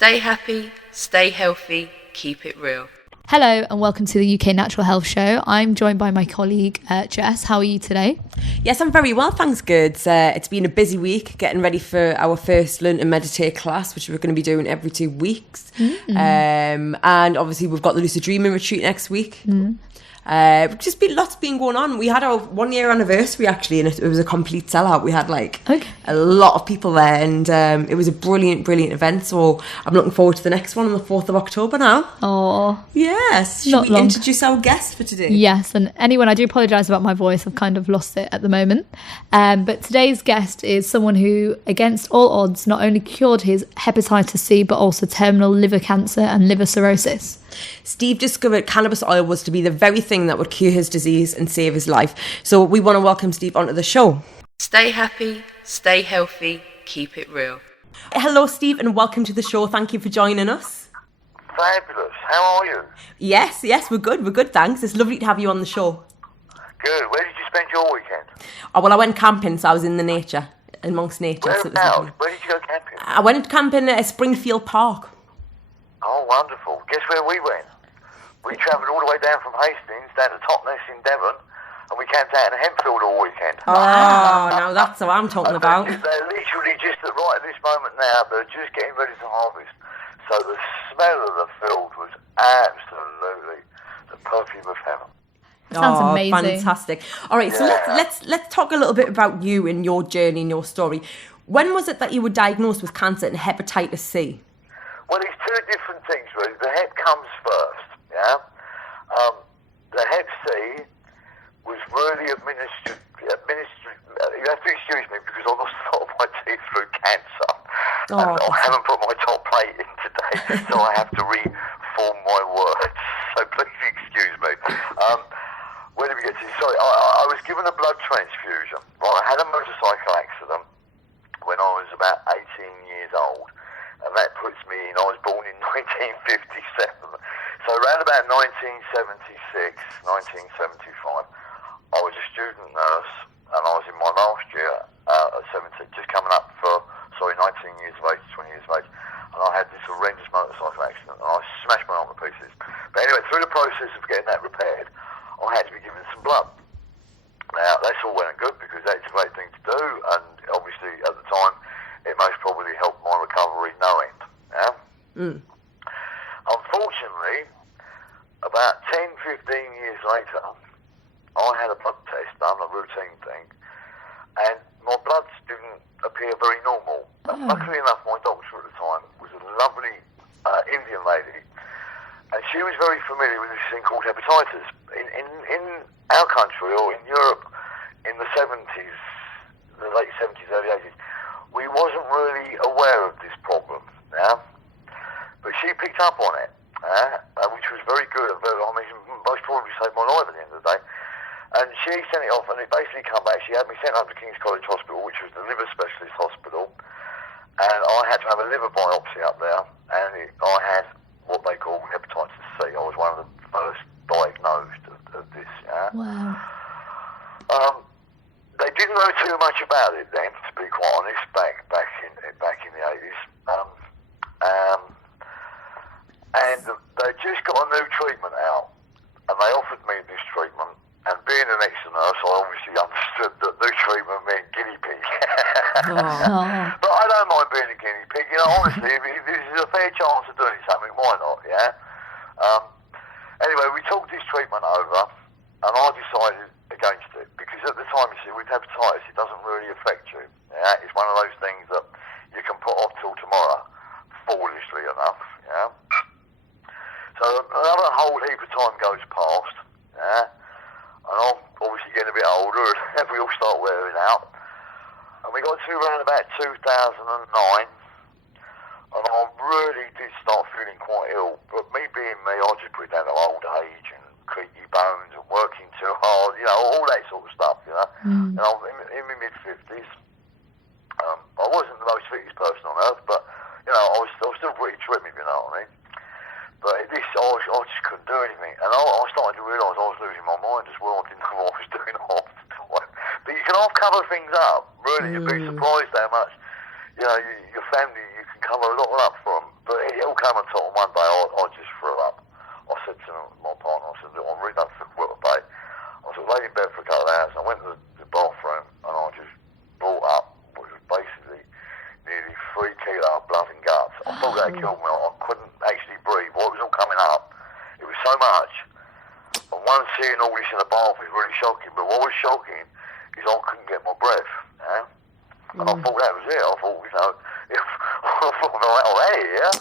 Stay happy, stay healthy, keep it real. Hello and welcome to the UK Natural Health Show. I'm joined by my colleague Jess. How are you today? Yes, I'm very well, thanks, Gurds. It's been a busy week getting ready for our first Learn to Meditate class, which we're going to be doing every 2 weeks. And obviously we've got the Lucid Dreaming Retreat next week. Just lots been going on. We had our 1 year anniversary actually, and it was a complete sellout. We had a lot of people there, and it was a brilliant event. So I'm looking forward to the next one on the 4th of October now. Oh, yes. Should we introduce our guest for today? Yes, and anyone, I do apologise about my voice. I've kind of lost it at the moment. But today's guest is someone who, against all odds, not only cured his hepatitis C, but also terminal liver cancer and liver cirrhosis. Steve discovered cannabis oil was to be the very thing that would cure his disease and save his life. So we want to welcome Steve onto the show. Stay happy, stay healthy, keep it real. Hello, Steve, and welcome to the show. Thank you for joining us. Fabulous. How are you? Yes, we're good, thanks. It's lovely to have you on the show. Good. Where did you spend your weekend? Oh, well, I went camping, so I was in the nature, amongst nature. Whereabouts? Where did you go camping? I went camping at Springfield Park. Oh, wonderful. Guess where we went? We travelled all the way down from Hastings down to Totnes in Devon, and we camped out in Hempfield all weekend. Oh, now that's what I'm talking about. They're literally just right at this moment now, they're just getting ready to harvest. So the smell of the field was absolutely the perfume of heaven. Sounds amazing. Fantastic. All right, so let's talk a little bit about you and your journey and your story. When was it that you were diagnosed with cancer and hepatitis C? Well, it's two different things, really. The Hep comes first, yeah? The Hep C was really administered. You have to excuse me because I lost a lot of my teeth through cancer. And I haven't put my top plate in today, so I have to reform my words. So please excuse me. Where did we get to? Sorry, I was given a blood transfusion. Right, I had a motorcycle accident when I was about 18 years old. And that puts me in, I was born in 1957. So around about 1976, 1975, I was a student nurse, and I was in my last year at 17, just coming up for, 19 years of age, 20 years of age, and I had this horrendous motorcycle accident, and I smashed my arm to pieces. But anyway, through the process of getting that repaired, I had to be given some blood. Now, that's all well and good, because that's a great thing to do, and obviously, at the time, it most probably helped my recovery no end. Yeah? Unfortunately, about 10, 15 years later, I had a blood test done, a routine thing, and my bloods didn't appear very normal. Luckily enough, my doctor at the time was a lovely Indian lady, and she was very familiar with this thing called hepatitis. In our country, or in Europe, in the 70s, the late 70s, early 80s, we wasn't really aware of this problem, yeah? But she picked up on it, which was very good. Most probably saved my life at the end of the day. And she sent it off, and it basically come back. She had me sent up to King's College Hospital, which was the liver specialist hospital, and I had to have a liver biopsy up there, and I had what they call hepatitis C. I was one of the first diagnosed of this, yeah? Wow. They didn't know too much about it then, to be quite honest, back in the 80s. And they just got a new treatment out, and they offered me this treatment. And being an ex-nurse, I obviously understood that new treatment meant guinea pig. But I don't mind being a guinea pig. Honestly, if this is a fair chance of doing something, why not? Yeah. Anyway, we talked this treatment over, and I decided against it, because at the time, you see, with hepatitis, it doesn't really affect you. Yeah? It's one of those things that you can put off till tomorrow, foolishly enough. Yeah. So another whole heap of time goes past. Yeah. And I'm obviously getting a bit older, and we all start wearing out. And we got to around about 2009, and I really did start feeling quite ill. But me being me, I just put down to old age and creaky bones and working too hard, all that sort of stuff, And I'm in my mid-50s. I wasn't the most fittest person on earth, but, I was still pretty trim, if you know what I mean. But I just couldn't do anything. And I started to realise I was losing my mind as well. I didn't know what I was doing half the time. But you can half cover things up. Really, you'd be surprised how much, your family, you can cover a lot up from. But came on top, and one day I just threw up. I said to my partner, I said, look, I really don't feel well today. I was laid in bed for a couple of hours, and I went to the bathroom, and I just brought up what was basically nearly 3 kilos of blood and guts. I thought that killed me. I couldn't actually breathe. Well, it was all coming up. It was so much. And one, seeing all this in the bath was really shocking, but what was shocking is I couldn't get my breath. Yeah? And I thought that was it. I thought, I thought, I'll have it, yeah?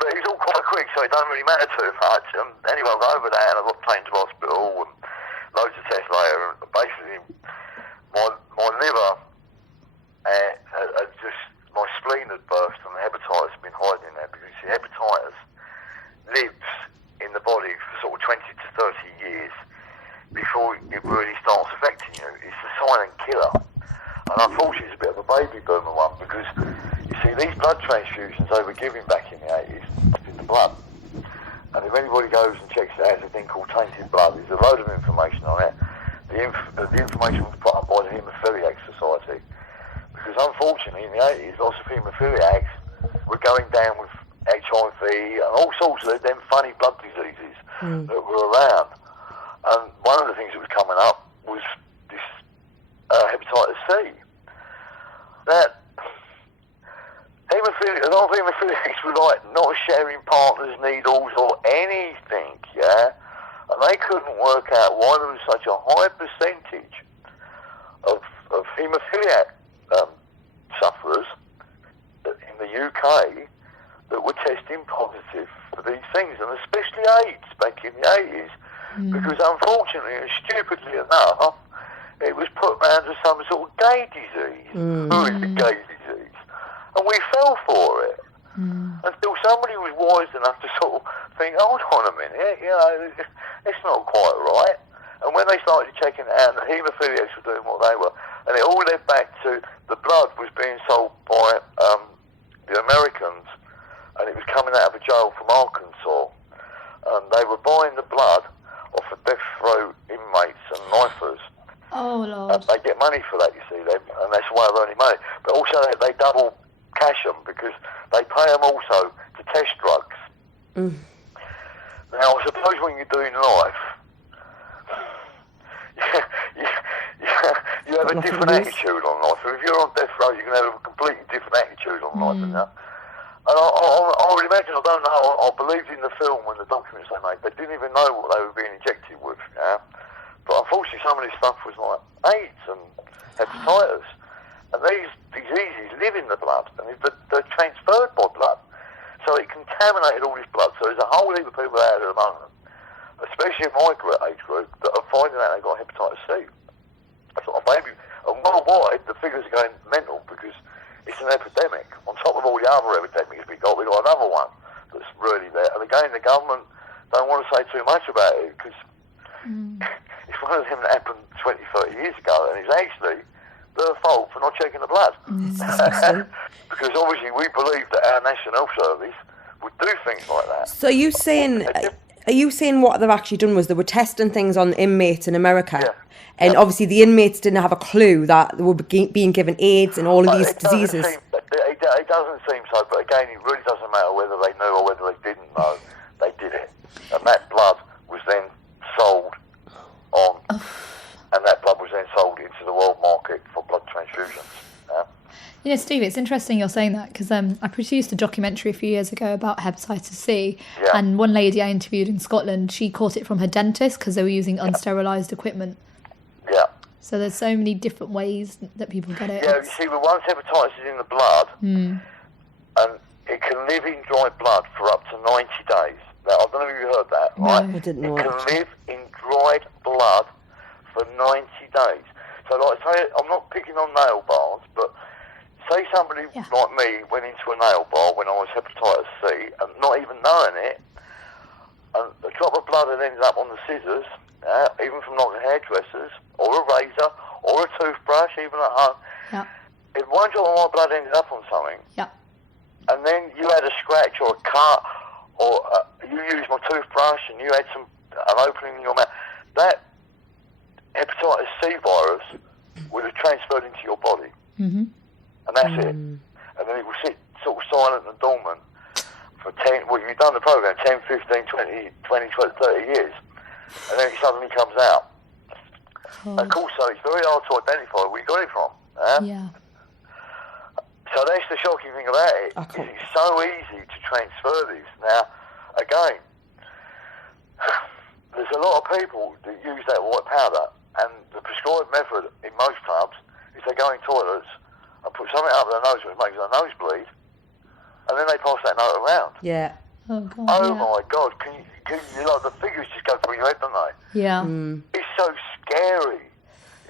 But it was all quite quick, so it don't really matter too much. Anyway, I got over that, and I got taken to hospital, and loads of tests later, and basically, my liver had just, my spleen had burst, and the hepatitis had been hiding in there, because you see, hepatitis lives in the body for sort of 20 to 30 years before it really starts affecting you. It's a silent killer. And unfortunately, it's a bit of a baby boomer one, because you see, these blood transfusions they were giving back in the 80s in the blood. And if anybody goes and checks it out, there's a thing called Tainted blood. There's a load of information on it. The information was put up by the Haemophiliac Society. Because unfortunately, in the 80s, lots of haemophiliacs were going down with HIV and all sorts of them funny blood diseases that were around. And one of the things that was coming up was this hepatitis C. That a lot of haemophiliacs were like not sharing partners' needles or anything, yeah? And they couldn't work out why there was such a high percentage of haemophiliac sufferers in the UK that were testing positive for these things, and especially AIDS back in the 80s, because unfortunately and stupidly enough, it was put round as some sort of gay disease, really gay disease, and we fell for it. Until somebody was wise enough to sort of think, hold on a minute, it's not quite right. And when they started checking it out, the haemophiliacs were doing what they were, and it all led back to the blood was being sold by the Americans, and it was coming out of a jail from Arkansas, and they were buying the blood off of death row inmates and knifers. Oh, Lord. And they get money for that, you see, them, and that's why they're earning money. But also they double cash them, because they pay them also to test drugs. Now, I suppose when you're doing life, you have a different attitude on life. If you're on death row, you can have a completely different attitude on life, you know? And I would imagine, I don't know, I believed in the film when the documents they made, they didn't even know what they were being injected with, yeah? But unfortunately, some of this stuff was like AIDS and hepatitis. And these diseases live in the blood, and they're transferred by blood. So it contaminated all this blood. So there's a whole heap of people out there at the moment, especially in my age group, that are finding out they've got hepatitis C. That's what a baby. And worldwide, the figures are going mental, because it's an epidemic. On top of all the other epidemics we've got another one that's really there. And again, the government don't want to say too much about it, because it's one of them that happened 20, 30 years ago, and it's actually their fault for not checking the blood. Because obviously we believe that our National Health Service would do things like that. So are you saying what they've actually done was they were testing things on inmates in America? Yeah. And obviously the inmates didn't have a clue that they were being given AIDS and all of these diseases. It doesn't seem so, but again, it really doesn't matter whether they knew or whether they didn't know. They did it. And that blood was then sold on, and that blood was then sold into the world market for blood transfusions. You know, Steve, it's interesting you're saying that, because I produced a documentary a few years ago about hepatitis C, and one lady I interviewed in Scotland, she caught it from her dentist because they were using unsterilised equipment. Yeah. So there's so many different ways that people get it. Yeah, you see, but once hepatitis is in the blood, and it can live in dry blood for up to 90 days. Now, I don't know if you heard that, right? I didn't know it can live in dried blood for 90 days. So, like, say, I'm not picking on nail bars, but say somebody like me went into a nail bar when I was hepatitis C and not even knowing it, and a drop of blood had ended up on the scissors, even from like hairdressers, or a razor, or a toothbrush, even at home. Yeah. If one drop of my blood ended up on something, and then you had a scratch or a cut, or you used my toothbrush and you had an opening in your mouth, that hepatitis C virus would have transferred into your body. And that's it. And then it will sit sort of silent and dormant for 10, well, you've done the program 10, 15, 20, 20, 30 years, and then it suddenly comes out. God. Of course, so it's very hard to identify where you got it from. Yeah. So that's the shocking thing about it. It's so easy to transfer this. Now, again, there's a lot of people that use that white powder, and the prescribed method in most clubs is they go in toilets and put something up their nose which makes their nose bleed, and then they pass that note around. Yeah. Oh, God, Oh my God, can you like, the figures just go through your head, don't they? Yeah. It's so scary,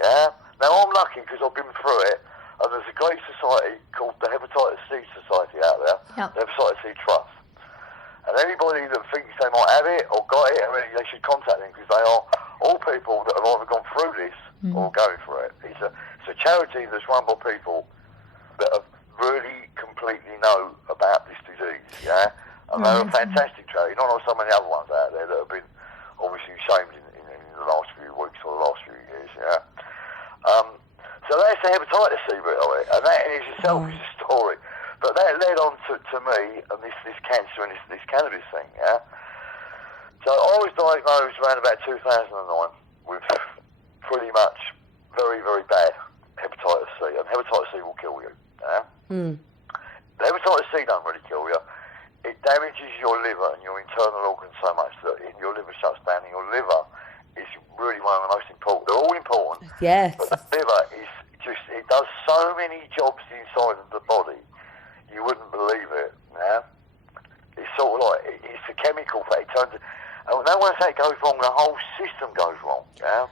yeah? Now, I'm lucky because I've been through it, and there's a great society called the Hepatitis C Society out there, the Hepatitis C Trust. And anybody that thinks they might have it or got it, I mean, they should contact them, because they are all people that have either gone through this or going through it. It's a charity that's run by people that have really completely know about this disease, yeah? And they're a fantastic charity, not like so many other ones out there that have been obviously shamed in the last few weeks or the last few years, yeah? So that's the hepatitis C bit of it, and that in itself is a story. But that led on to me and this cancer and this cannabis thing, yeah? So I was diagnosed around about 2009 with pretty much very, very bad hepatitis C, and hepatitis C will kill you, yeah? The hepatitis C don't really kill you. It damages your liver and your internal organs so much that your liver shuts down, and your liver is really one of the most important. They're all important. Yes. But the liver is just, it does so many jobs inside of the body, you wouldn't believe it, yeah? It's sort of like, it's a chemical that it turns, and now once that goes wrong, the whole system goes wrong, yeah?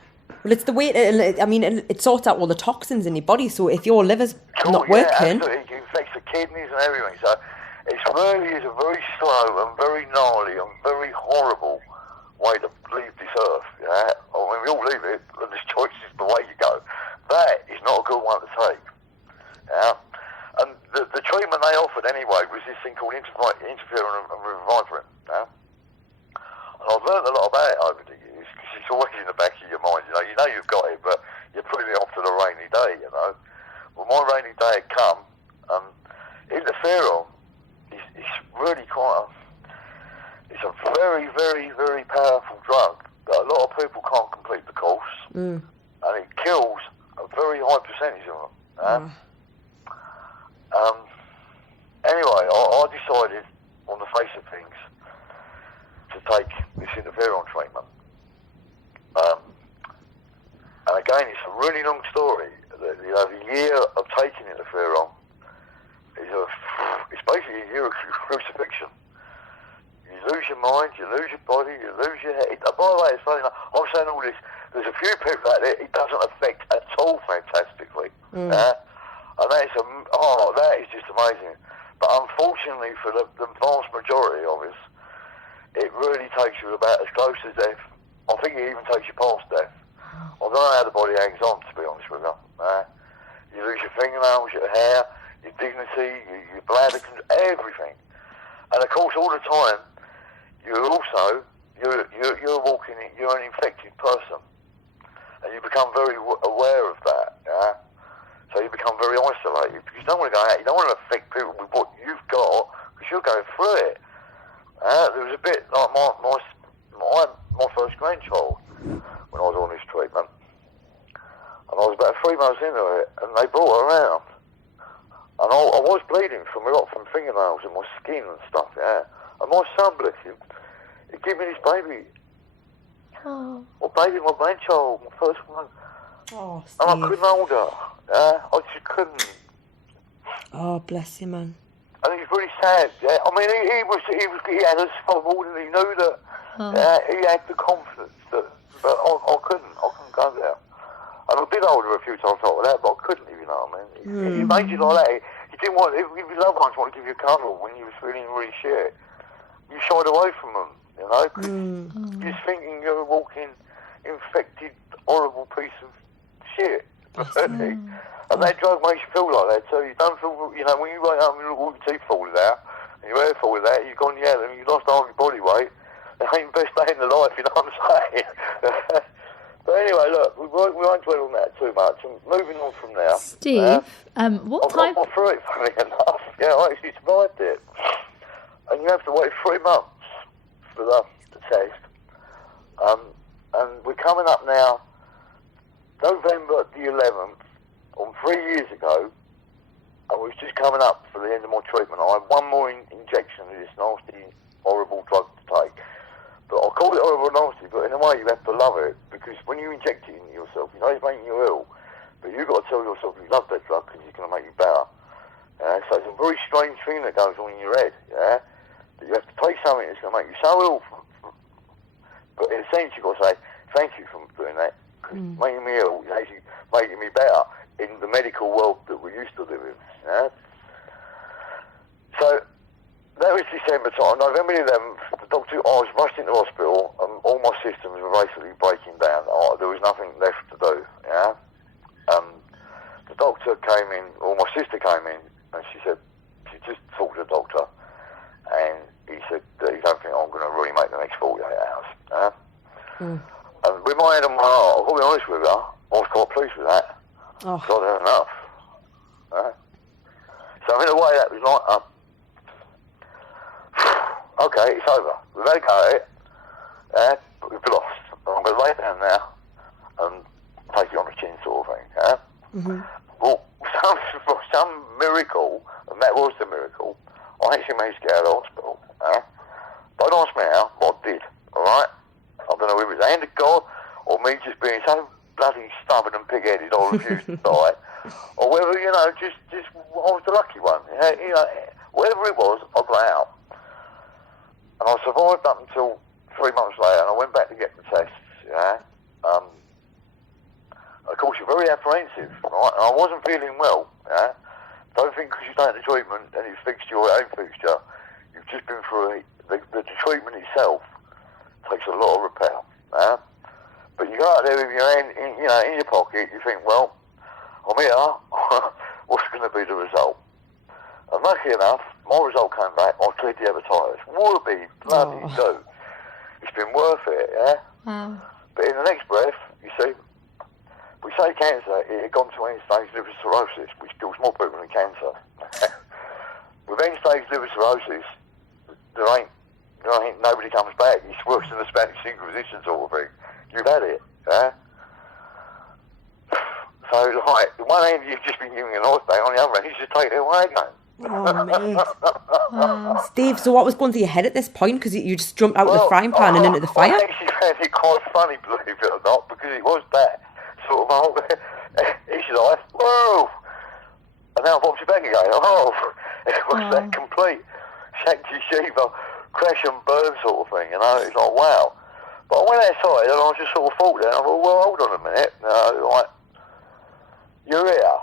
Well, it's the way, it sorts out all the toxins in your body, so if your liver's not working... Absolutely. It affects the kidneys and everything, so it really is a very slow and very gnarly and very horrible way to leave this earth, yeah? I mean, we all leave it, but this choice is the way you go. That is not a good one to take, yeah? And the treatment they offered anyway was this thing called interferon and ribavirin, yeah? And I've learned a lot about it over the years, because it's always in the back of your mind, you know you've got it, but you're putting it off to the rainy day, you know? Well, my rainy day had come, and interferon is really quite it's a very, very, very powerful drug that a lot of people can't complete the course, and it kills a very high percentage of them. Anyway, I decided, on the face of things, to take this interferon treatment. And again, it's a really long story. The year of taking interferon it's basically a year of crucifixion. You lose your mind, you lose your body, you lose your head. By the way, it's funny enough, I'm saying all this, there's a few people out there it doesn't affect at all fantastically. And that is just amazing. But unfortunately for the vast majority of us, it really takes you about as close to death. I think it even takes you past death. I don't know how the body hangs on, to be honest with you. You lose your fingernails, your hair, your dignity, your bladder, everything. And of course, all the time, you're walking, you're an infected person. And you become very aware of that, yeah? So you become very isolated, because you don't want to go out, you don't want to affect people with what you've got, because you're going through it. There was a bit like my first grandchild, when I was on this treatment. And I was about 3 months into it, and they brought her around. And I was bleeding from fingernails and my skin and stuff, yeah. And my son, bless him, he gave me this baby. Oh. My baby, my grandchild, my first one. Oh, Steve. And I couldn't hold her. I just couldn't. Oh, bless you, man. And he was really sad, yeah. I mean, he had a soul, and he knew that he had the confidence that, but I couldn't go there. And I did hold her a few times after that, but I couldn't, if you know what I mean. He made you like that. He didn't want, if your loved ones want to give you a cuddle when you was feeling really shit, you shied away from them, you know, because you're just thinking you're a walking, infected, horrible piece of shit. And that drug makes you feel like that, so you don't feel, you know, when you wake up and all your teeth falling out, and your hair falling out, you've gone yellow, and you lost all your body weight, that ain't the best day in the life, you know what I'm saying? But anyway, look, we won't dwell on that too much. And moving on from there. Steve, what type... I got through it, funny enough. Yeah, I actually survived it. And and you have to wait 3 months for the test. And we're coming up now, November the 11th, on 3 years ago, I was just coming up for the end of my treatment. I had one more injection of this nasty, horrible drug to take. But I call it horrible and nasty, but in a way you have to love it, because when you inject it into yourself, you know it's making you ill, but you've got to tell yourself you love that drug because it's going to make you better. So it's a very strange thing that goes on in your head, that you have to take something that's going to make you so ill. But in a sense you've got to say, thank you for doing that, because making me ill is actually making me better in the medical world that we used to live in. So that was December time. November 11th, the doctor, I was rushed into hospital and all my systems were basically breaking down. There was nothing left to do. The doctor came in, or my sister came in, and she said, she just talked to the doctor, and he said that he don't think I'm going to really make the next 48 hours. And with my head on my heart, I'll be honest with you, I was quite pleased with that. Because I'd had enough. So in a way that was like, okay, it's over. We've had a go at it, but we've lost. I'm going to lay down now and take it on the chin sort of thing. Well, some miracle, and that was the miracle, I actually managed to get out of the hospital. Don't ask me how, but I did, alright? I don't know if it was the hand of God, or me just being so bloody stubborn and pig-headed I refused to die, or whether, just I was the lucky one. Whatever it was, I got out. And I survived up until 3 months later, and I went back to get the tests, of course, you're very apprehensive, right? And I wasn't feeling well, Don't think because you take the treatment and it's fixed your own fixture. You've just been through it. The treatment itself takes a lot of repair, But you go out there with your hand, in your pocket, you think, well, I'm here, what's going to be the result? And lucky enough, my result came back, I cleared the hepatitis. Whoopee, bloody do. It's been worth it, Wow. But in the next breath, you see, we say cancer, it had gone to end-stage liver cirrhosis, which kills more people than cancer. With end-stage liver cirrhosis, there ain't nobody comes back. It's worse than the Spanish Inquisition sort of thing. You've had it, So, like, the one hand you've just been giving a nice day, on the other hand, you just take it away again. Oh, mate. Steve, so what was going through your head at this point? Because you just jumped out of the frying pan and into the fire? I actually found it quite funny, believe it or not, because it was that sort of it's like, whoa! And now I popped it back again. It was that complete Shakti Shiva crash and burn sort of thing, It's like, wow. But I went outside and I just sort of thought there, and I thought, well, hold on a minute. Like, you're here,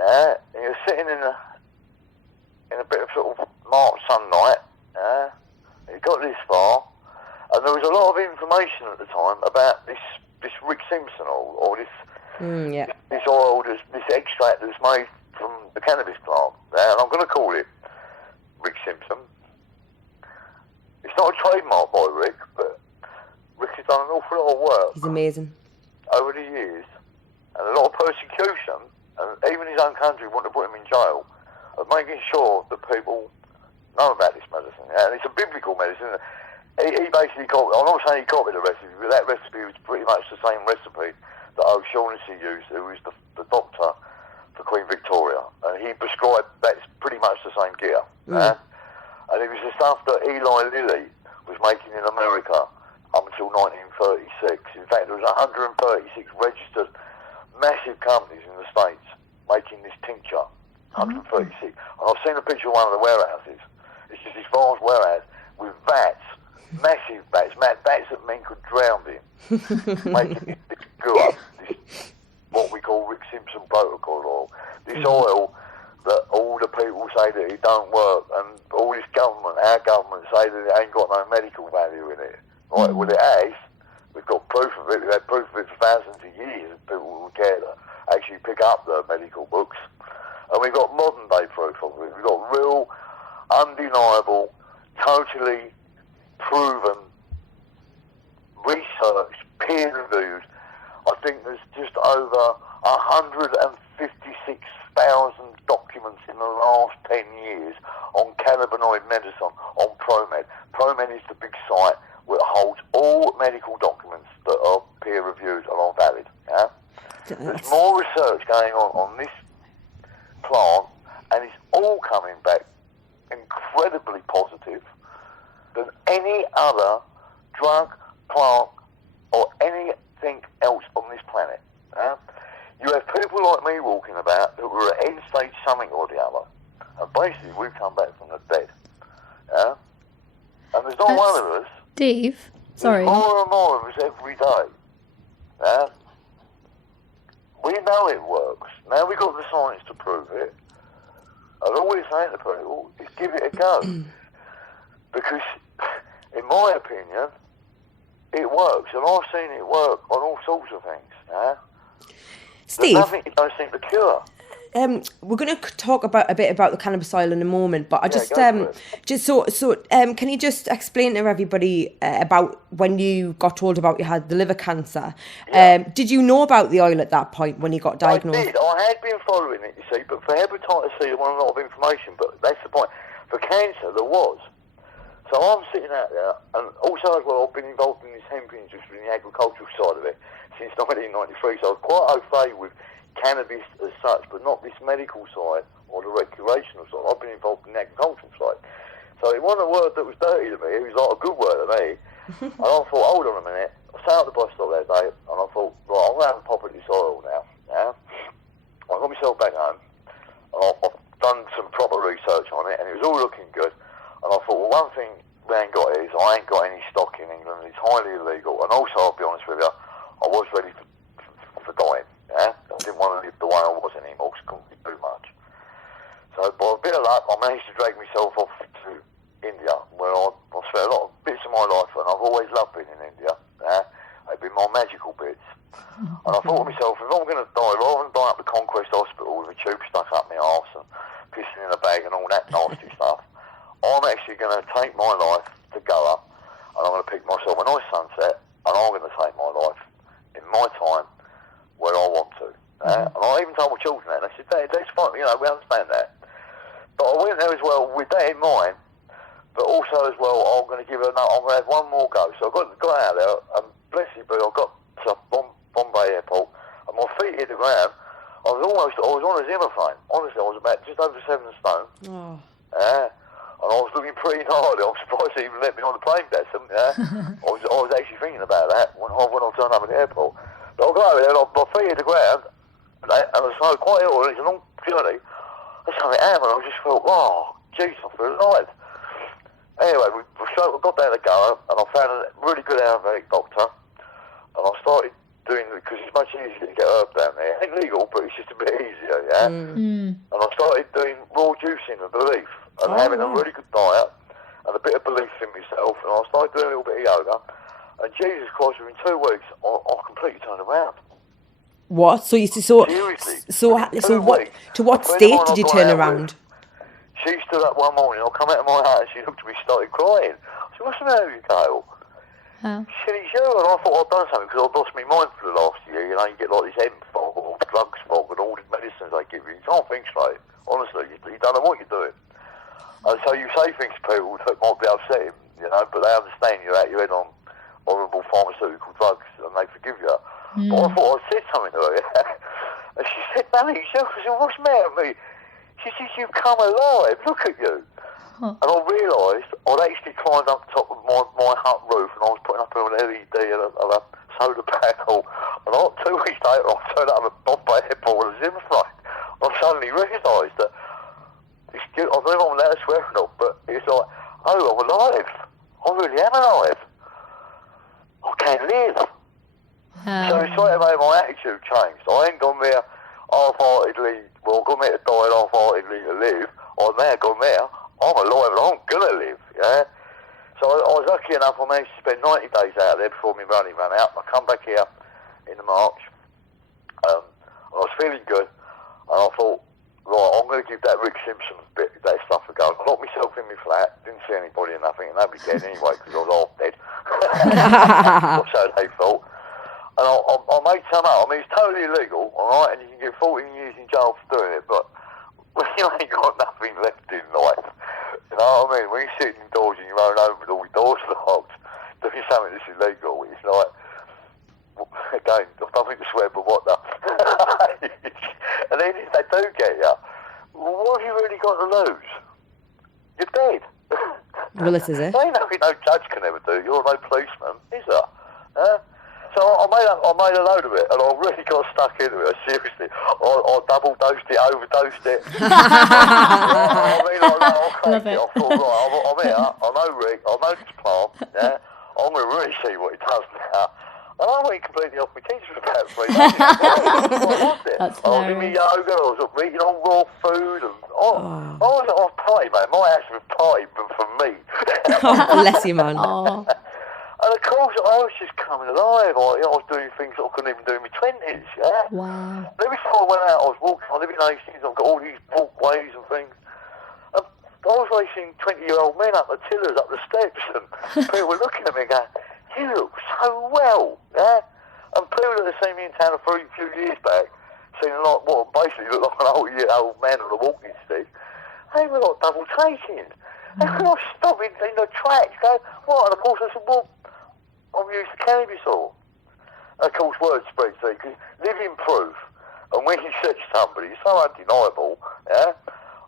and you're sitting in a bit of sort of March sunlight, you got this far, and there was a lot of information at the time about this Rick Simpson oil, or this oil, this extract that's made from the cannabis plant, and I'm going to call it Rick Simpson. It's not a trademark by Rick, but Rick has done an awful lot of work. He's amazing. Over the years, and a lot of persecution, and even his own country wanted to put him in jail, of making sure that people know about this medicine. And it's a biblical medicine. He basically I'm not saying he copied the recipe, but that recipe was pretty much the same recipe that O'Shaughnessy used, who was the doctor for Queen Victoria. And he prescribed, that's pretty much the same gear. And it was the stuff that Eli Lilly was making in America up until 1936. In fact, there was 136 registered massive companies in the States making this tincture. 136. And I've seen a picture of one of the warehouses. It's just this vast warehouse with vats, massive vats that men could drown in, making this goo-up, this what we call Rick Simpson protocol oil. This oil that all the people say that it don't work, and all this government, our government, say that it ain't got no medical value in it. Right? Well, it has. We've got proof of it. We've had proof of it for thousands of years. People would care to actually pick up the medical books. And we've got modern day proof of it. We've got real, undeniable, totally proven, researched, peer reviewed. I think there's just over 150 56,000 documents in the last 10 years on cannabinoid medicine on ProMed. ProMed is the big site which holds all medical documents that are peer-reviewed and are valid. Yeah? There's more research going on this plant, and it's all coming back incredibly positive than any other drug, plant, or anything else on this planet. Yeah? You have people like me walking about that were at end stage something or the other, and basically we've come back from the dead. Yeah? And there's not one of us. Steve, sorry. There's more and more of us every day. Yeah? We know it works. Now we've got the science to prove it. I've always saying to people, is give it a go. Because, in my opinion, it works. And I've seen it work on all sorts of things. Yeah? Steve, there's nothing you don't seem to cure. we're going to talk a bit about the cannabis oil in a moment, but I can you just explain to everybody about when you got told about you had the liver cancer? Yeah. Did you know about the oil at that point when you got diagnosed? I did. I had been following it, you see, but for hepatitis C, there wasn't a lot of information. But that's the point. For cancer, there was. So I'm sitting out there, and also as well, I've been involved in this hemp industry, in the agricultural side of it, since 1993. So I was quite au fait with cannabis as such, but not this medical side or the recreational side. I've been involved in the agricultural side. So it wasn't a word that was dirty to me, it was like a good word to me. And I thought, hold on a minute. I sat at the bus stop that day, and I thought, right, I'm going to have a pop at this oil now. Yeah? I got myself back home, and I've done some proper research on it, and it was all looking good. And I thought, well, one thing we ain't got is I ain't got any stock in England. It's highly illegal. And also, I'll be honest with you, I was ready for dying. Yeah? I didn't want to live the way I was anymore because I couldn't do much. So by a bit of luck, I managed to drag myself off to India, where I spent a lot of bits of my life, and I've always loved being in India. Yeah? They've been my magical bits. And I thought to myself, if I'm going to die, rather than die up the Conquest Hospital with a tube stuck up my arse and pissing in a bag and all that nasty stuff, I'm actually going to take my life to Goa, and I'm going to pick myself a nice sunset, and I'm going to take my life in my time where I want to. And I even told my children that, and I said, Dad, that's fine, you know, we understand that. But I went there as well with that in mind, but also as well, I'm going to have one more go. So I got out there, and bless you, but I got to Bombay Airport, and my feet hit the ground. I was on a Zimmer frame. Honestly, I was about just over 7 stone. Oh. And I was looking pretty gnarly. I'm surprised they even let me on the plane, bless them. Yeah? I was actually thinking about that when I turned up at the airport. But I got over there, and my feet hit the ground, and I was quite ill, and it's a long journey. That's something happened, and I just felt, oh, jeez, I feel alive. Anyway, we got down to Goa, and I found a really good Ayurvedic doctor, and I started doing it, because it's much easier to get herb down there. It ain't legal, but it's just a bit easier, yeah? And I started doing raw juicing and belief, and having a really good diet, and a bit of belief in myself, and I started doing a little bit of yoga, and Jesus Christ, within 2 weeks, I completely turned around. What? Seriously? To what state did you turn around? She stood up one morning, I come out of my house, she looked at me, started crying. I said, what's the matter with you, Gail? She said, it's you. And I thought I'd done something, because I'd lost my mind for the last year. You know, you get like this hemp fog, or drugs fog, and all the medicines they give you. You can't think straight. Honestly, you don't know what you're doing. And so you say things to people that might be upsetting, you know, but they understand you're out your head on horrible pharmaceutical drugs, and they forgive you. But I thought I'd said something to her, and she said, Danny, I said, what's the matter with me? She said, you've come alive, look at you. And I realised I'd actually climbed up the top of my hut roof, and I was putting up an LED of a solar panel, and 2 weeks later I turned up at Bombay Airport with a Zimmer frame. I suddenly realised that, I don't know if I'm allowed to swear or not, but it's like, oh, I'm alive. I really am alive. I can live. So it's sort of made my attitude change. I ain't gone there half-heartedly, I've gone there to die and half-heartedly to live. I've now gone there, I'm alive and I'm going to live, yeah? So I was lucky enough, I managed to spend 90 days out there before my running ran out. I come back here in March, and I was feeling good, and I thought, right, I'm going to give that Rick Simpson bit, that stuff a go. I locked myself in my flat, didn't see anybody or nothing, and nobody cared anyway, because I was half dead. So they thought. And I made some out. I mean, it's totally illegal, all right, and you can get 14 years in jail for doing it, but when you ain't got nothing left in life, you know what I mean? When you're sitting indoors in your own home with all your doors locked, doing something that's illegal, it's like, again, I don't think to swear, but what the? And then if they do get you, well, what have you really got to lose? You're dead. Well, this is it. There ain't nothing no judge can ever do. You're no policeman, is there? So I made a load of it, and I really got stuck into it. Seriously, I double dosed it, overdosed it. I mean, I Love it. I thought, right, I'm here. I know Rick. I know this plant. Yeah, I'm going to really see what it does now. And I went completely off my teeth for about 3 days. I loved it. That's I was in my hilarious. yoga. I was eating all raw food, and I was party, man. My house was party, but for me. Oh, bless you, man. Oh, And of course, I was just coming alive. I was doing things that I couldn't even do in my 20s, yeah? wow. Every time I went out, I was walking. I live in Hastings. I've got all these walkways and things. And I was racing 20-year-old men up the tillers, up the steps, and people were looking at me going, you look so well, yeah? And people that had seen me in town a few years back, seeing like what basically looked like an old man on a walking stick, they were like double taking. And I stopped in the tracks, going, what? And of course I said, well, I've used the cannabis oil. And of course, word spreads there, because living proof, and when you see somebody, it's so undeniable, yeah?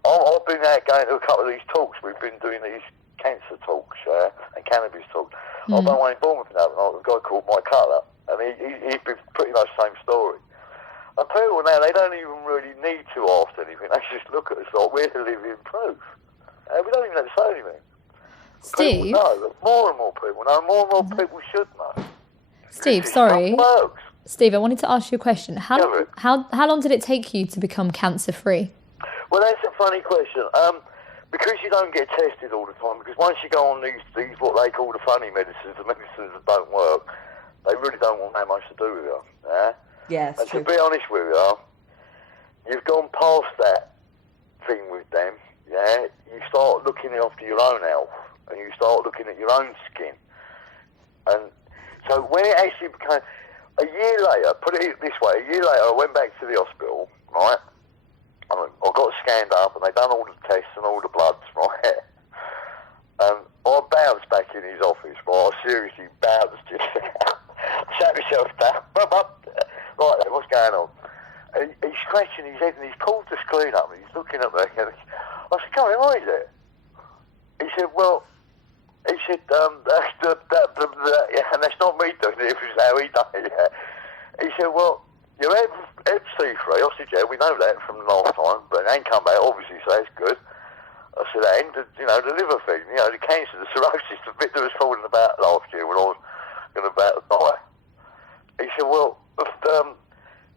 I've been out going to a couple of these talks. We've been doing these cancer talks, yeah, and cannabis talks. I've done one in Bournemouth now, a guy called Mike Cutler, and he's been pretty much the same story. And people now, they don't even really need to ask anything. They just look at us like we're the living proof. We don't even have to say anything. Steve? People know, but more and more people know, more and more people should know. Steve, This sorry. stuff works. Steve, I wanted to ask you a question. How Yeah, long, Rick. how long did it take you to become cancer-free? Well, that's a funny question. Because you don't get tested all the time, because once you go on these what they call the funny medicines, the medicines that don't work, they really don't want that much to do with you. Yeah? Yeah, And it's true. to be honest with you, you've gone past that thing with them. Yeah, you start looking after your own health, and you start looking at your own skin. And so when it actually became a year later, put it this way, a year later, I went back to the hospital, right? I got scanned up, and they done all the tests and all the bloods, right? And I bounced back in his office, right? I seriously bounced just sat myself down. Right then, what's going on? And he's scratching his head, and he's pulled the screen up, and he's looking at me. And I said, "Come on, what is it?" He said, "Well," he said, and that's not me doing it. It was how he done it. Yeah. He said, "Well, you're FC free." I said, "Yeah, we know that from last time, but it ain't come back, obviously, so that's good." I said, "And the liver thing, the cancer, the cirrhosis, the bit that was falling about last year when I was going to about to die." He said, "Well,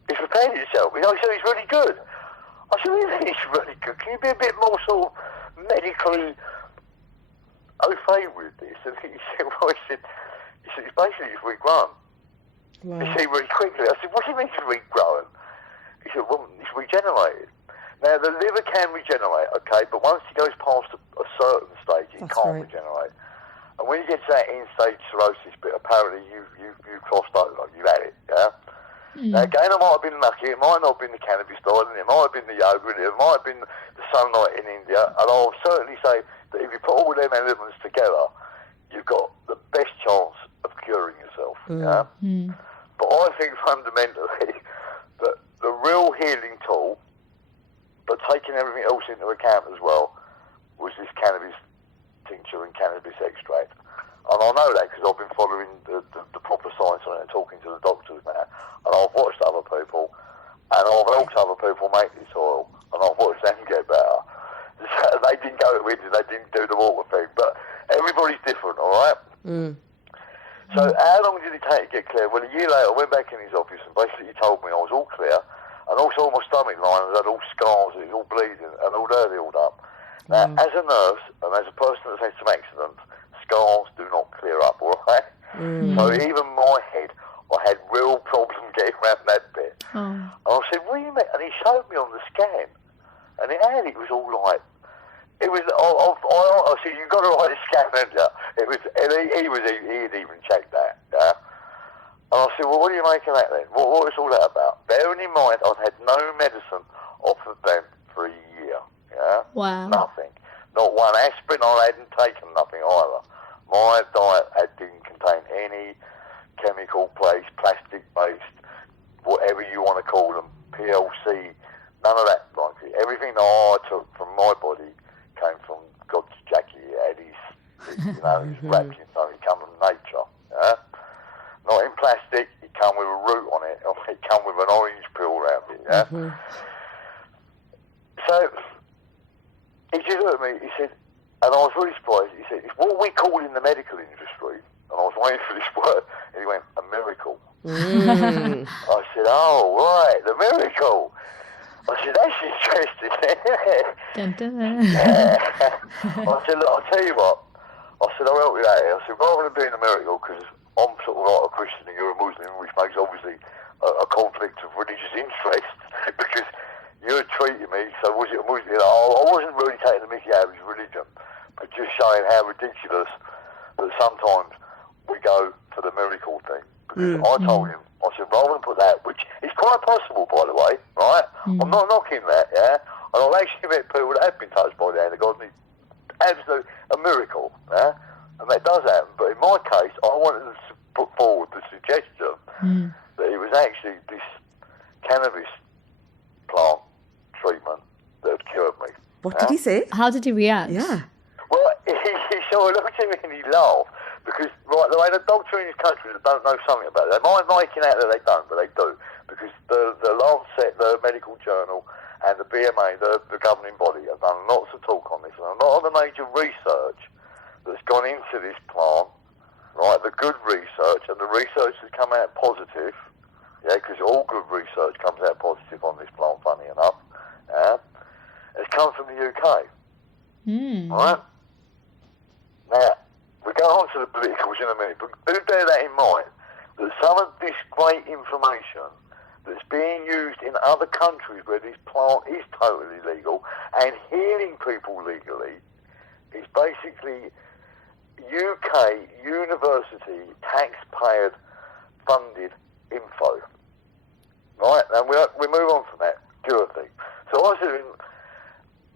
it's repaired itself." He said, "It's really good." I said, "Really, it's really good. Can you be a bit more sort of medically au fait with this?" And he said, "Well," he said, "it's basically it's regrown." Wow. He said really quickly. I said, "What do you mean it's regrown?" He said, "Well, it's regenerated." Now, the liver can regenerate, okay, but once it goes past a certain stage, it That's can't right. regenerate. And when you get to that end-stage cirrhosis bit, apparently you've crossed over, you've had it, yeah? Now, again, it might have been lucky, it might not have been the cannabis diet, and it might have been the yoga, and it might have been the sunlight in India, and I'll certainly say that if you put all them elements together, you've got the best chance of curing yourself, yeah? But I think fundamentally that the real healing tool, but taking everything else into account as well, was this cannabis tincture and cannabis extract. And I know that because I've been following the proper science on it and talking to the doctors now. And I've watched other people, and I've helped other people make this oil, and I've watched them get better. They didn't go to Windsor, they didn't do the water thing, but everybody's different, all right? So how long did it take to get clear? Well, a year later, I went back in his office, and basically he told me I was all clear, and also my stomach line had all scars, it was all bleeding, and all that healed up. Now, as a nurse, and as a person that's had some accidents, scars do not clear up, all right? So even my head, I had real problem getting around that bit. And I said, "What do you mean?" And he showed me on the scan, and it was all like, it was, I said, "You've got to write a scan, haven't you?" It was, and he had even checked that, yeah? And I said, well, what are you making that then? What is all that about? Bearing in mind, I'd had no medicine offered them for a year. Yeah? Wow. Nothing. Not one aspirin. I hadn't taken nothing either. My diet didn't contain any chemical-based, plastic-based, whatever you want to call them, PLC, none of that. Like, everything that I took from my body came from God's Jackie. It had his wrapped in something. It came from nature. Yeah? Not in plastic. It come with a root on it. It come with an orange peel around it. Yeah. Mm-hmm. So he just looked at me. He said, and I was really surprised. He said, "It's what we call in the medical industry." And I was waiting for this word, and he went, "A miracle." I said, "Oh right, the miracle." I said, "That's interesting." Dun, dun. Yeah. I said, "Look, I'll tell you what." I said, "I'll help you out here." I said, "Rather than being a miracle, because I'm sort of like a Christian and you're a Muslim, which makes obviously a conflict of religious interest, because you're treating me, so was it a Muslim?" I wasn't really taking the mickey out of his religion, but just showing how ridiculous that sometimes we go for the miracle thing. Because I told him, I said, rather than put that, which is quite possible, by the way, right? I'm not knocking that, yeah? And I've actually met people that have been touched by the hand of God, and it's absolutely a miracle, yeah? And that does happen. But in my case, I wanted to put forward the suggestion that it was actually this cannabis plant treatment that had cured me. What did he say? How did he react? Yeah. Well, he sort of looked at me and he laughed, because, right, the way the doctor in this country that don't know something about it, they might make it out that they don't, but they do, because the Lancet, the medical journal, and the BMA, the governing body, have done lots of talk on this, and a lot of the major research that's gone into this plant, right, the good research, and the research has come out positive, yeah, because all good research comes out positive on this plant, funny enough, yeah, it's come from the UK, right? Now, we go on to the politicals in a minute, but do bear that in mind, that some of this great information that's being used in other countries where this plant is totally legal and healing people legally is basically UK university taxpayer funded info. Right? And we move on from that cure thing. So I said,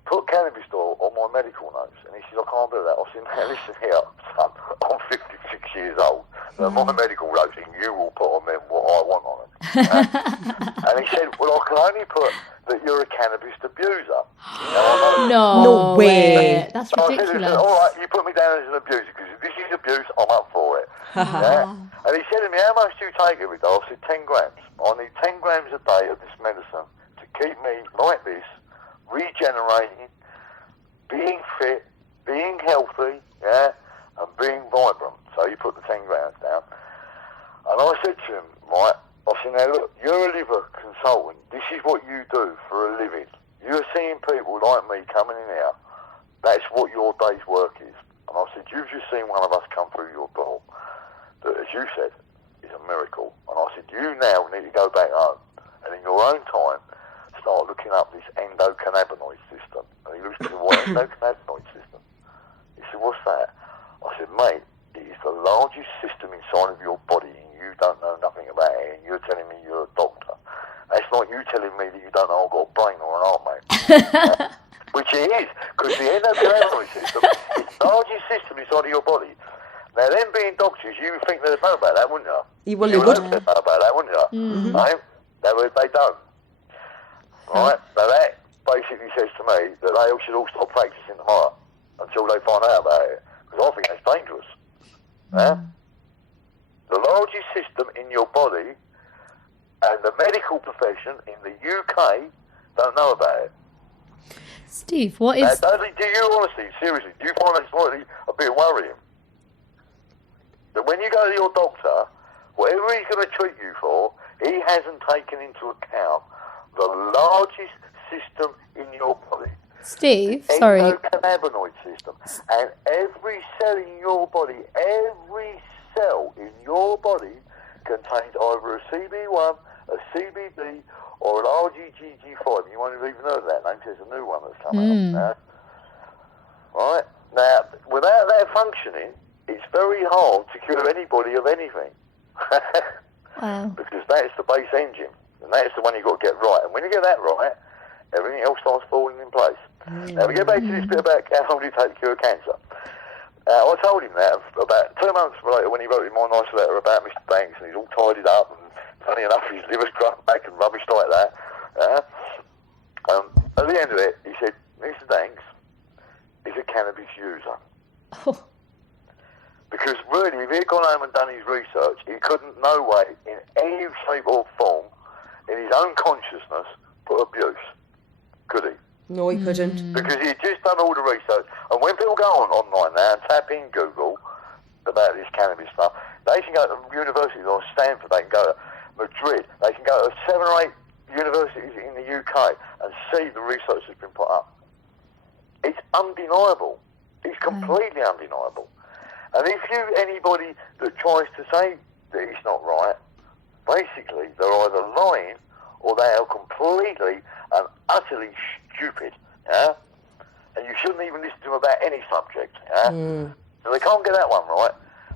put cannabis oil on my medical notes. And he says, I can't do that. I said, now listen here, son, I'm 56 years old. So my medical notes, you will put on them what I want on them. And he said, well, I can only put that you're a cannabis abuser. No way. That's So I said, ridiculous. all right, you put me down as an abuser, because if this is abuse, I'm up for it. Yeah? And he said to me, how much do you take every day? I said, 10 grams. I need 10 grams a day of this medicine to keep me like this, regenerating, being fit, being healthy, yeah, and being vibrant. So he put the 10 grams down. And I said to him, right, I said, now look, you're a liver consultant. This is what you do for a living. You're seeing people like me coming in here. That's what your day's work is. And I said, you've just seen one of us come through your door that, as you said, is a miracle. And I said, you now need to go back home and in your own time start looking up this endocannabinoid system. And he looked at me, what endocannabinoid system? He said, what's that? I said, mate, it is the largest system inside of your body and you don't know nothing about it and you're telling me you're a doctor. That's like you telling me that you don't know I've got a brain or an arm, mate. Which it is, because the endocannabinoid system is the largest system inside of your body. Now, them being doctors, you would think they'd know about that, wouldn't you? Well, you would. know about that, wouldn't you? Right? They don't. Right? Now, that basically says to me that they should all stop practising tomorrow until they find out about it, because I think that's dangerous. Yeah? The largest system in your body and the medical profession in the UK don't know about it. Steve, what is... Now, do you honestly, seriously, do you find that slightly a bit worrying? That when you go to your doctor, whatever he's going to treat you for, he hasn't taken into account the largest system in your body. Steve, sorry. Endocannabinoid system. And every cell in your body, every cell in your body contains either a CB1, a CBD, or an RGGG5. You won't have even heard of that name, there's a new one that's come out. Right? Now, without that functioning, it's very hard to cure anybody of anything. Wow. Because that's the base engine, and that's the one you've got to get right. And when you get that right, everything else starts falling in place. Now, we get back to this bit about how long it takes to cure cancer. I told him that about 2 months later when he wrote in my nice letter about Mr. Danks, and he's all tidied up, and funny enough, his liver's grown back and rubbish like that. At the end of it, he said, Mr. Danks is a cannabis user. Because really, if he had gone home and done his research, he couldn't, no way, in any shape or form, in his own consciousness, put abuse. Could he? No, he couldn't. Because he'd just done all the research. And when people go online now and tap in Google about this cannabis stuff, they can go to universities or Stanford, they can go to Madrid, they can go to 7 or 8 universities in the UK and see the research that's been put up. It's undeniable. It's completely undeniable. And if anybody that tries to say that it's not right, basically they're either lying or they are completely and utterly stupid, yeah? And you shouldn't even listen to them about any subject, yeah? So they can't get that one right.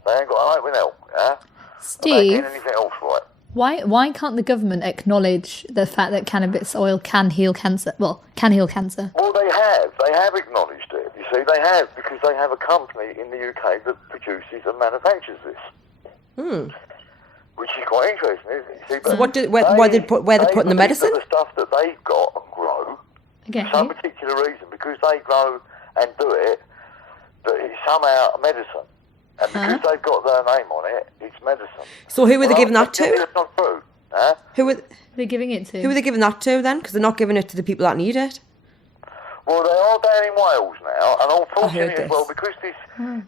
They ain't got an open help, yeah? Steve, About anything else right. why can't the government acknowledge the fact that cannabis oil can heal cancer? Well, can heal cancer. Well, they have acknowledged it. You see, they have, because they have a company in the UK that produces and manufactures this. Which is quite interesting, isn't it? You see, So where they're putting the medicine? The stuff that they've got and grow for some particular reason, because they grow and do it, that it's somehow a medicine. And because they've got their name on it, it's medicine. So who were they giving that to? It's not true. Huh? Who were they giving it to? Who are they giving that to then? Because they're not giving it to the people that need it. Well, they are down in Wales now, and heard unfortunately this. as well, because this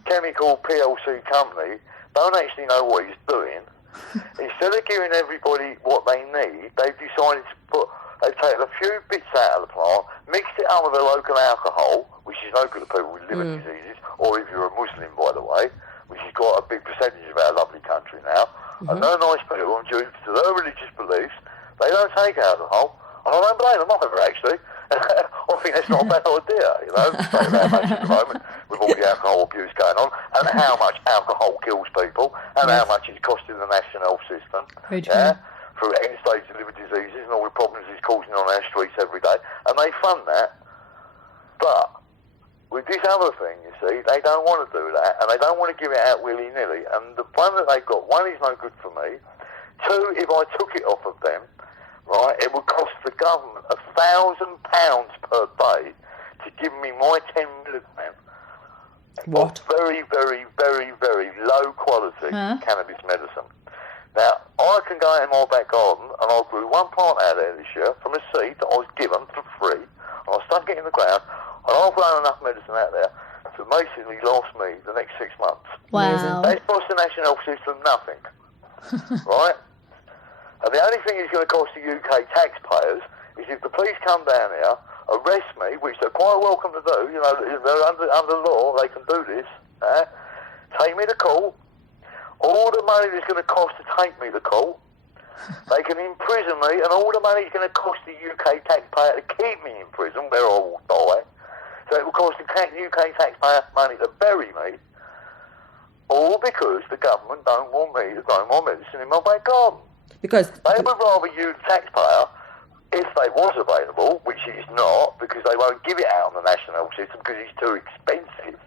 chemical PLC company don't actually know what he's doing, instead of giving everybody what they need, they've decided to they've taken a few bits out of the plant, mixed it up with a local alcohol, which is no good to people with liver diseases, or if you're a Muslim, by the way, which is quite a big percentage of our lovely country now. And they're nice people, and due to their religious beliefs, they don't take alcohol. And I don't blame them either, actually. I think that's not a bad idea, you know, talking about much at the moment with all the alcohol abuse going on, and how much alcohol kills people, and how much it's costing the national health system, through end-stage liver diseases and all the problems it's causing on our streets every day, and they fund that. But with this other thing, you see, they don't want to do that, and they don't want to give it out willy-nilly, and the one that they've got, one, is no good for me. Two, if I took it off of them, right, it would cost the government £1,000 per day to give me my 10 milligram What? of very, very, very, very low quality cannabis medicine. Now, I can go in my back garden and I grew one plant out there this year from a seed that I was given for free, and I stuck it in the ground, and I've grown enough medicine out there to basically last me the next 6 months. Wow. That costs the national health system nothing, right? And the only thing it's going to cost the UK taxpayers is if the police come down here, arrest me, which they're quite welcome to do, you know, they're under law, they can do this, take me to court, all the money that's going to cost to take me to court, they can imprison me, and all the money is going to cost the UK taxpayer to keep me in prison, where I will die. So it will cost the UK taxpayer money to bury me, all because the government don't want me to grow my medicine in my back garden. Because They would rather you, the taxpayer, if they was available, which it is not, because they won't give it out on the national health system because it's too expensive,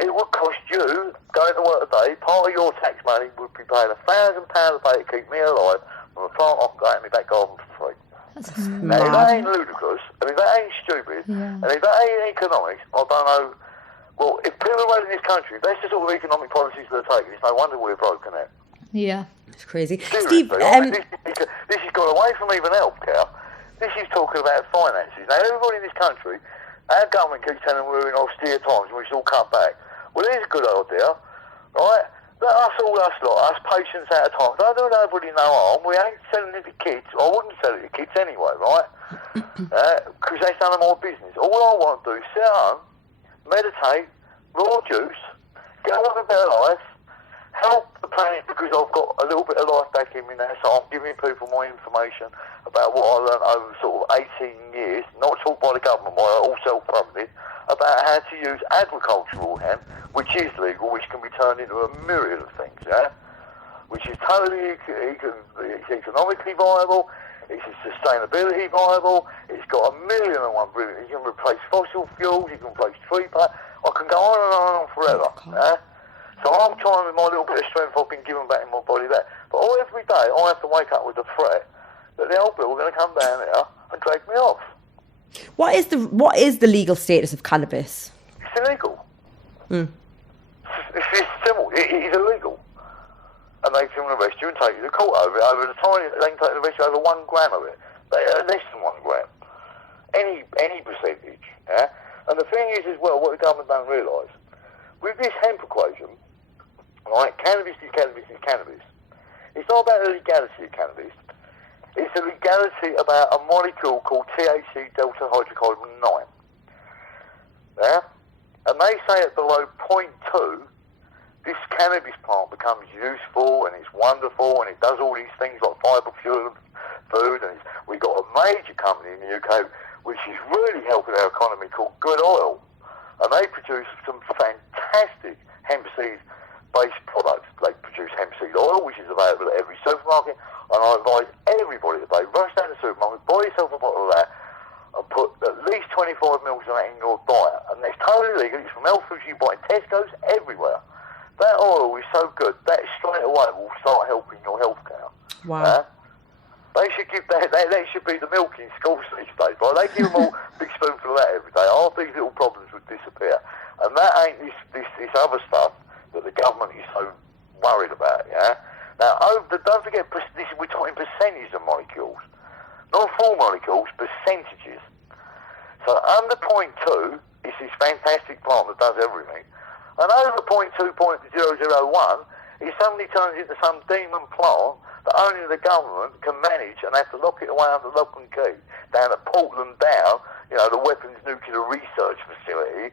it would cost you, going to work a day, part of your tax money would be paying £1,000 a day to keep me alive from a plant I can go out in my back garden for free. That's Now, if that ain't ludicrous, and if that ain't stupid, and if that ain't economics, I don't know. Well, if people are running this country, if that's the sort of economic policies they're taking, it's no wonder we're broken out. Yeah. it's crazy. Seriously, Steve, this has got away from even healthcare. This is talking about finances. Now, everybody in this country, our government keeps telling we're in austere times and we should all cut back. Well, here's a good idea, right? Let us all, us patients out of time. Don't do nobody no harm. We ain't selling it to kids. I wouldn't sell it to kids anyway, right? Because that's none of my business. All I want to do is sit home, meditate, raw juice, get on with a better life, help the planet, because I've got a little bit of life back in me now, so I'm giving people more information about what I learned over sort of 18 years, not taught by the government, but all self-funded, about how to use agricultural hemp, which is legal, which can be turned into a myriad of things, yeah? which is totally it's economically viable, it's sustainability viable, it's got 1,000,001 brilliant. You can replace fossil fuels, you can replace tree power. I can go on and on and on forever. So I'm trying with my little bit of strength I've been given back in my body there. But every day I have to wake up with the threat that the old people are going to come down here and drag me off. What is the legal status of cannabis? It's illegal. It's simple. It is illegal. And they can arrest you and take you to court over it. They can take the arrest you over 1 gram of it. Less than 1 gram. Any percentage. Yeah? And the thing is as well, what the government don't realise, with this hemp equation, right, cannabis is cannabis is cannabis. It's not about the legality of cannabis. It's the legality about a molecule called THC delta hydrocarbon 9. Yeah? And they say at below 0.2, this cannabis plant becomes useful and it's wonderful and it does all these things like fibre fuel food. And we've got a major company in the UK which is really helping our economy called Good Oil. And they produce some fantastic hemp seed-based products. They produce hemp seed oil, which is available at every supermarket. And I advise everybody today, rush down to the supermarket, buy yourself a bottle of that, and put at least 25 mils of that in your diet. And it's totally legal. It's from health foods you buy in Tesco's, everywhere. That oil is so good, that straight away will start helping your healthcare. Wow. They should give that should be the milk in schools these days, right? They give them all a big spoonful of that every day. Half these little problems would disappear. And that ain't this other stuff that the government is so worried about, yeah? Now, don't forget, we're talking percentages of molecules. Not full molecules, percentages. So under 0.2 is this fantastic plant that does everything. And over 0.2.001, it suddenly turns into some demon plant that only the government can manage and have to lock it away under lock and key down at Portland Down, the Weapons Nuclear Research Facility,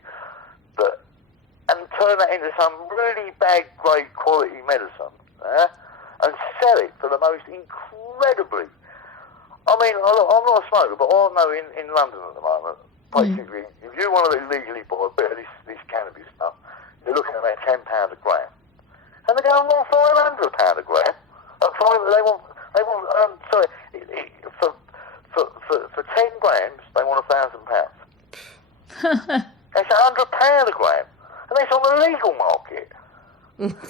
and turn that into some really bad grade quality medicine, and sell it for the most incredibly. I mean, I'm not a smoker, but I know in London at the moment, basically, if you want to legally buy a bit of this cannabis stuff, you're looking at about £10 a gram, and they're going on £500 a gram. For 10 grams, they want £1,000. That's £100 a gram, and that's on the legal market.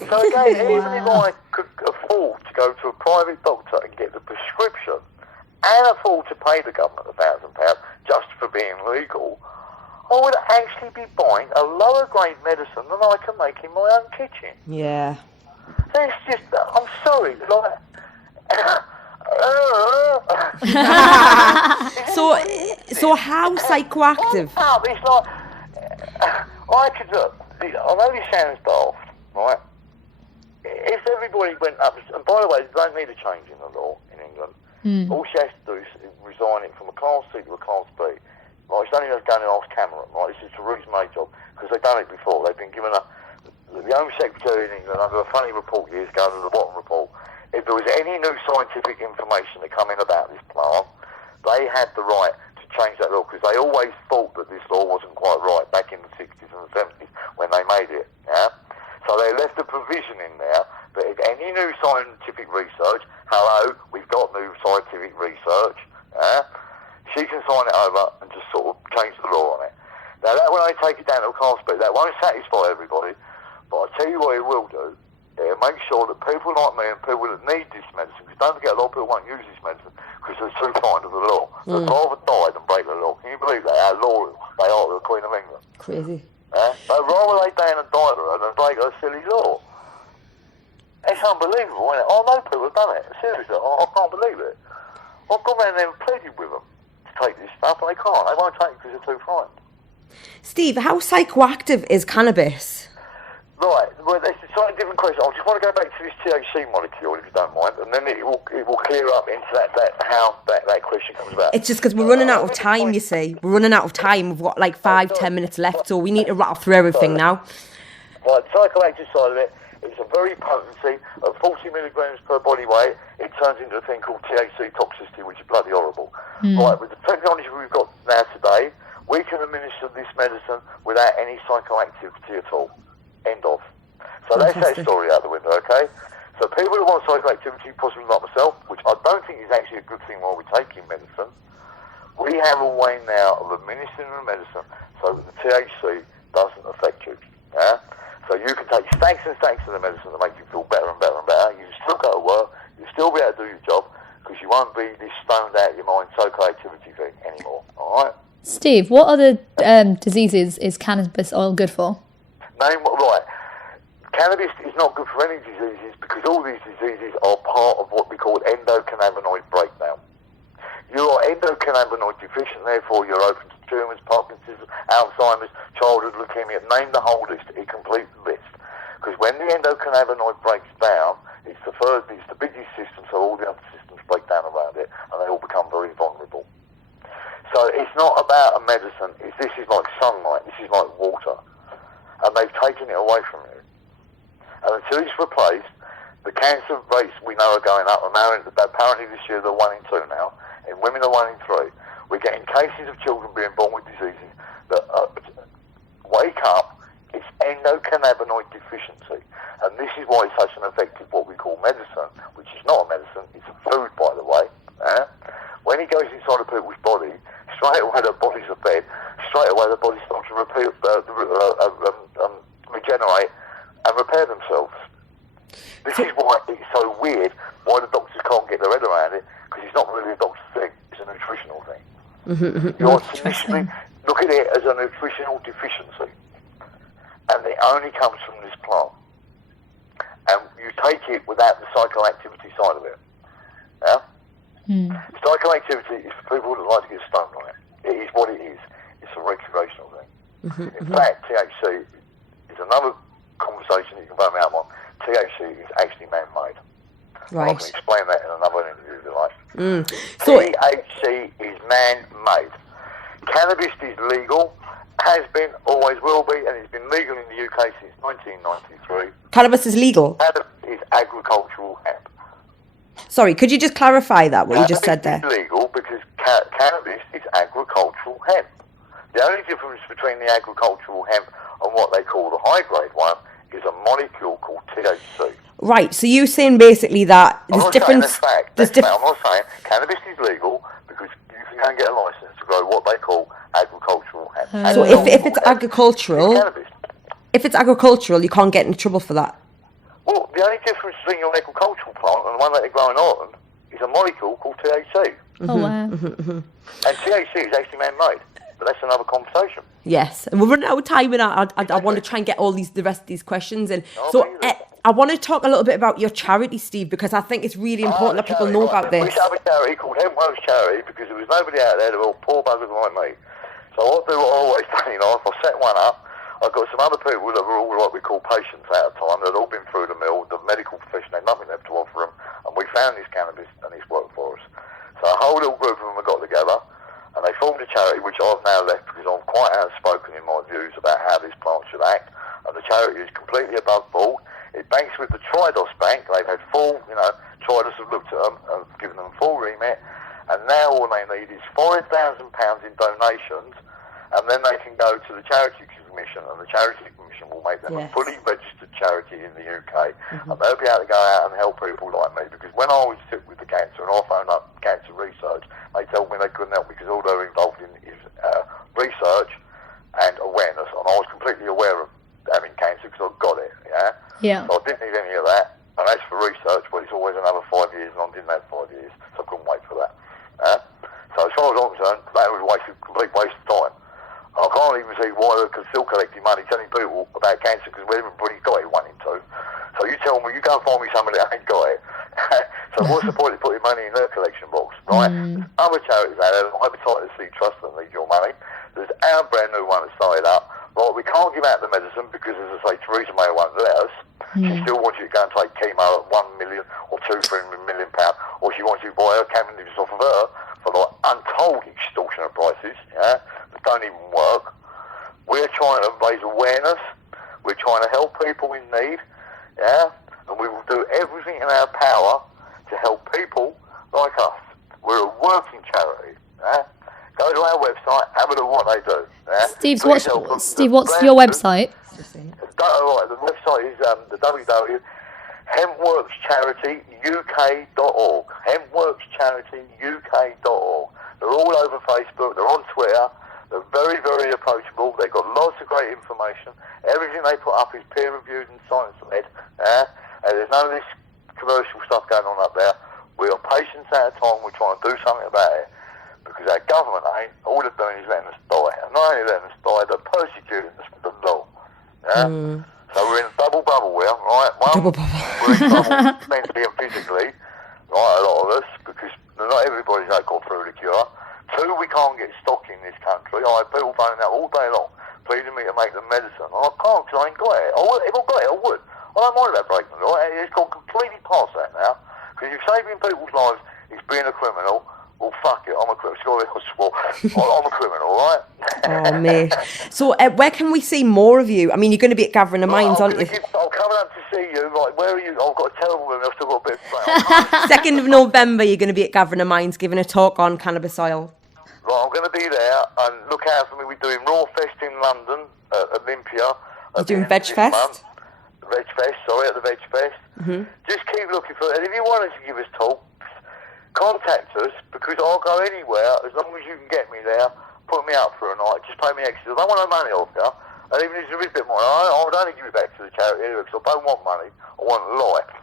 So again, even if I could afford to go to a private doctor and get the prescription, and afford to pay the government £1,000 just for being legal, I would actually be buying a lower grade medicine than I can make in my own kitchen. Yeah. That's just, I'm sorry, like... So how psychoactive? It's like, I could look, I know this sounds daft, right? If everybody went up, and by the way, they don't need a change in the law in England. All she has to do is resign it from a Class C to a Class B. Right, it's only going to ask Cameron, right? This is Theresa May's job, because they've done it before. They've been given the Home Secretary in England under a funny report years ago, under the Bottom report. If there was any new scientific information that come in about this plant, they had the right to change that law, because they always thought that this law wasn't quite right back in the 60s and the 70s when they made it, yeah? So they left a provision in there that if any new scientific research, we've got new scientific research, yeah? She can sign it over and just sort of change the law on it. Now, that when they take it down to a Class B, that won't satisfy everybody, but I'll tell you what it will do. It'll make sure that people like me and people that need this medicine, because don't forget, a lot of people won't use this medicine because they're too fond of the law. They'd rather die than break the law. Can you believe that? How loyal they are to the Queen of England. Crazy. They'd rather lay down and die to her than break her silly law. It's unbelievable, isn't it? I know people have done it. Seriously, I can't believe it. I've gone round there and pleaded with them to take this stuff, and they can't. They won't take it because they're too frightened. Steve, how psychoactive is cannabis? Right, well, that's a slightly different question. I just want to go back to this THC molecule, if you don't mind, and then it will clear up into how that question comes about. It's just because we're running out of time, you see. We're running out of time. We've got like 5-10 minutes left, so we need to rattle through everything now. Right, the psychoactive side of it, it's a very potency at 40 milligrams per body weight. It turns into a thing called THC toxicity, which is bloody horrible. Right, with the technology we've got now today, we can administer this medicine without any psychoactivity at all. End of. So that's that story out the window, okay? So people who want psychoactivity, possibly like myself, which I don't think is actually a good thing while we're taking medicine, we have a way now of administering the medicine so that the THC doesn't affect you. Yeah? So you can take stacks and stacks of the medicine to make you feel better and better and better. You can still go to work, you'll still be able to do your job, because you won't be this stoned out of your mind psychoactivity thing anymore. All right? Steve, what other diseases is cannabis oil good for? Right. Cannabis is not good for any diseases because all these diseases are part of what we call endocannabinoid breakdown. You are endocannabinoid deficient, therefore you're open to tumours, Parkinson's, Alzheimer's, childhood leukemia, name the whole list, it completes the list. Because when the endocannabinoid breaks down, it's the biggest system, so all the other systems break down around it, and they all become very vulnerable. So it's not about a medicine, this is like sunlight, this is like water. And they've taken it away from you. And until it's replaced, the cancer rates we know are going up. Apparently this year they're 1 in 2 now. In women are 1 in 3. We're getting cases of children being born with diseases that wake up. It's endocannabinoid deficiency. And this is why it's such an effective what we call medicine, which is not a medicine, it's a food, by the way. When it goes inside of people's body, straight away their bodies are fed, straight away their bodies start to regenerate and repair themselves. This is why it's so weird, why the doctors can't get their head around it, because it's not really a doctor's thing, it's a nutritional thing. You want to initially look at it as a nutritional deficiency, and it only comes from this plant. And you take it without the psychoactivity side of it. Yeah? Psychoactivity is for people that like to get stoned on it. It is what it is. It's a recreational thing. In fact, THC is another conversation you can phone me up on. THC is actually man-made. Right. I can explain that in another interview if you like. So THC is man-made. Cannabis is legal, has been, always will be, and it's been legal in the UK since 1993. cannabis is legal? Cannabis is agricultural hemp. Sorry, could you just clarify that, what you just said there? Cannabis is legal because cannabis is agricultural hemp. The only difference between the agricultural hemp and what they call the high-grade one is a molecule called THC. Right, so you're saying basically that there's different... That's fact. That's fact. I'm not saying cannabis is legal because you can go and get a license to grow what they call agricultural hemp. So if it's agricultural... If it's agricultural, you can't get in trouble for that? Well, the only difference between your agricultural plant and the one that they grow in Ireland is a molecule called THC. Oh, wow. And THC is actually man-made, but that's another conversation. Yes, and we're running out of time, and I want to try and get the rest of these questions in. I want to talk a little bit about your charity, Steve, because I think it's really important that people know about this. We have a charity called Hempworks Charity because there was nobody out there, they were all poor buzzers like me. So what I do, what I always do, if I set one up, I've got some other people that were all what we call patients at a time. They'd all been through the mill, the medical profession had nothing left to offer them, and we found this cannabis and it's worked for us. So a whole little group of them got together, and they formed a charity, which I've now left because I'm quite outspoken in my views about how this plant should act, and the charity is completely above board. It banks with the Tridos Bank. They've had full, Tridos have looked at them and given them full remit, and now all they need is £5,000 in donations, and then they can go to the Charity Commission, and the Charity Commission will make them a fully registered charity in the UK, and they'll be able to go out and help people like me, because when I was sick with the cancer and I phoned up Cancer Research, they told me they couldn't help me because all they were involved in is research and awareness, and I was completely aware of having cancer because I've got it, Yeah. So I didn't need any of that, and as for research, well, it's always another 5 years, and I didn't have 5 years, so I couldn't wait for that. So as far as I'm concerned, that was a complete waste of time. I can't even see why they can still collecting money telling people about cancer because everybody's got it 1 in 2. So you tell me, you go and find me somebody that ain't got it. So what's the point of putting money in their collection box, right? There's other charities out there, Hepatitis C Trust, that need your money. There's our brand new one that started up. Right, we can't give out the medicine because, as I say, Theresa May won't let us. She still wants you to go and take chemo at £1 million or £2-3 million, or she wants you to buy her cannabis off of her for like untold extortionate prices, that don't even work. We're trying to raise awareness. We're trying to help people in need, and we will do everything in our power to help people like us. We're a working charity, Go to our website, have a look at what they do. Steve, what's your website? The website is the HempworksCharityUK.org. HempworksCharityUK.org. They're all over Facebook. They're on Twitter. They're very, very approachable. They've got lots of great information. Everything they put up is peer-reviewed and science-led. And there's none of this commercial stuff going on up there. We are patients at a time. We're trying to do something about it. Because our government ain't. All they're doing is letting us die. And not only letting us die, they're persecuting us with the law. So we're in a double bubble here, right? One, Double bubble. We're in trouble mentally and physically, right, a lot of us, because not everybody's got through the cure. Two, we can't get stock in this country. I have people phoning out all day long, pleading me to make them medicine. I can't because I ain't got it. If I got it, I would. I don't mind about breaking the law. It's gone completely past that now. Because if saving people's lives is being a criminal, well, fuck it, I'm a criminal. I'm a criminal, right? Oh, mate. So, where can we see more of you? I mean, you're going to be at Gathering of Minds, aren't you? I'm coming up to see you. Like, where are you? I've got a terrible room. I've still got a bit of 2nd of November, you're going to be at Gathering of Minds giving a talk on cannabis oil. Right, I'm going to be there, and look out for me. We're doing Raw Fest in London, at Olympia. You're doing Veg Fest? Veg Fest, sorry, at the Veg Fest. Mm-hmm. Just keep looking for it. And if you want us to give us talks, contact us, because I'll go anywhere as long as you can get me there. Put me up for a night. Just pay me extra. I don't want no money off you. And even if there's a bit more, I would only give it back to the charity anyway, because I don't want money. I want life.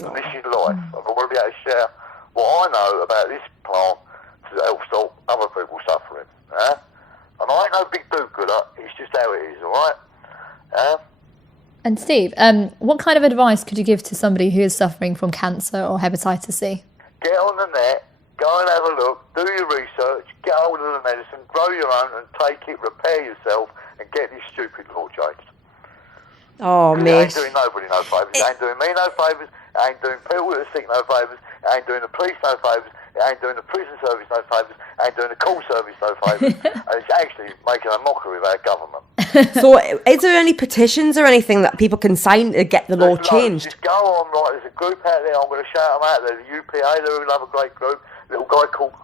And this is life. I want to be able to share what I know about this plant to help stop other people suffering. And I ain't no big do-gooder. It's just how it is, all right? And Steve, what kind of advice could you give to somebody who is suffering from cancer or hepatitis C? Get on the net, go and have a look, do your research, get hold of the medicine, grow your own and take it, repair yourself and get this stupid law changed. Oh, mate. It ain't doing nobody no favours. It ain't doing me no favours. It ain't doing people that are sick no favours. It ain't doing the police no favours. It ain't doing the prison service no favours. It ain't doing the court service no favours. And it's actually making a mockery of our government. So, is there any petitions or anything that people can sign to get the law changed? Just go on, right? There's a group out there. I'm going to shout them out. There's the UPA. They're another great group. A little guy called...